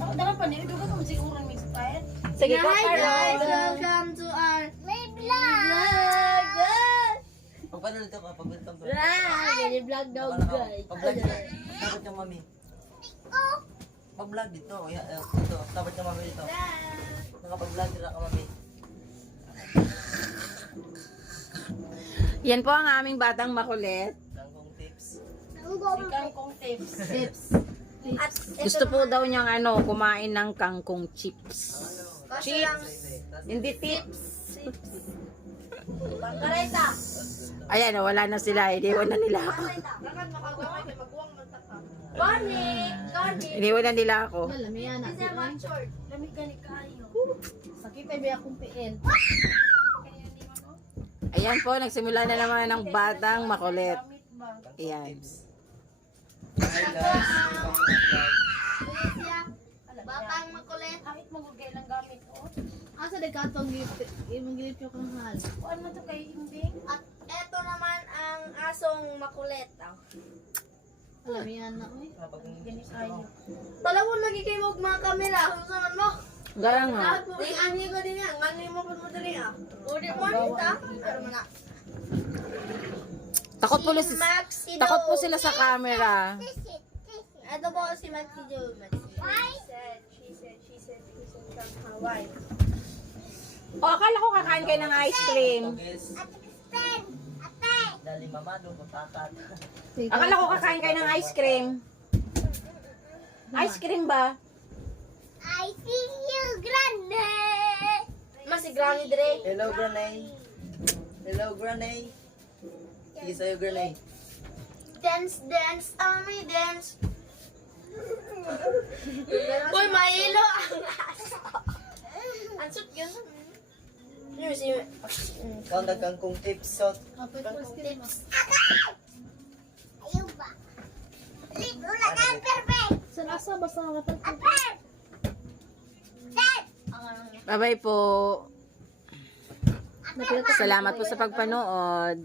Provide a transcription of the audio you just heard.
Ako dapat pa niyo, duga kung siguro mix pa. Sige, go, Hi guys! Carol. Welcome to our Vlog! Pagpanood ito ka, pagpanood ito. Ganyan vlog daw guys. Pag-vlog dito. Dapat yung mami. Pag-vlog dito. Ito. Dapat yung mami dito. Nakapag-vlog dito ka mami. Yan po ang aming batang makulit. Kangkong tips. Kangkong tips. At Gusto po daw niyang kumain ng kangkong chips. Chips. Hindi tips. Pangkareta. Ayan, wala na sila. Iniwan na nila ako. Lakan makagawin kay magkuwang magtaka. Garnic! Garnic! Iniwan na nila ako. Malamihan na. Kasi matured. Lamig gani kayo. Sakit ay ba akong piin. Kaya hindi mo. Ayan po, nagsimula na naman ng batang makulit. Gamit ba? Ayan. Hi guys. Batang makulit. Kahit magugay lang gamit ko. Asa de katong imong gilip yung kanghal. Kuan mo to kay himbing? At eto naman ang asong makulit. Malamihan na oy. Gani kayo. Talawon lagi kayo mga kamera. Susunod mo. Gaya nga. Ding ani ko din yan. Ngani mo pa mo dali ah. Udi mo nita. Pero mana. Takot po, takot po sila sa camera. Ito po si Maxi Joe. She said from Hawaii. O, akala ko kakain kayo ng ice cream. Guys. Dali mamado ko tatat. Akala ko kakain kayo ng ice cream. Ice cream ba? I see you, Grande. Mas si Granny Dre. Hello Granay. Hello Granay. Sige sa'yo Granay. Dance, dance, me dance. Uy, mailo ang aso. Ang sut yun. Ano si... Kau kangkong tips. So, Kapit ko skin mo. Ayaw ba? Wala ka ang perfect. Sa nasa basta nakatag. Bye-bye po. Salamat po sa pagpanood.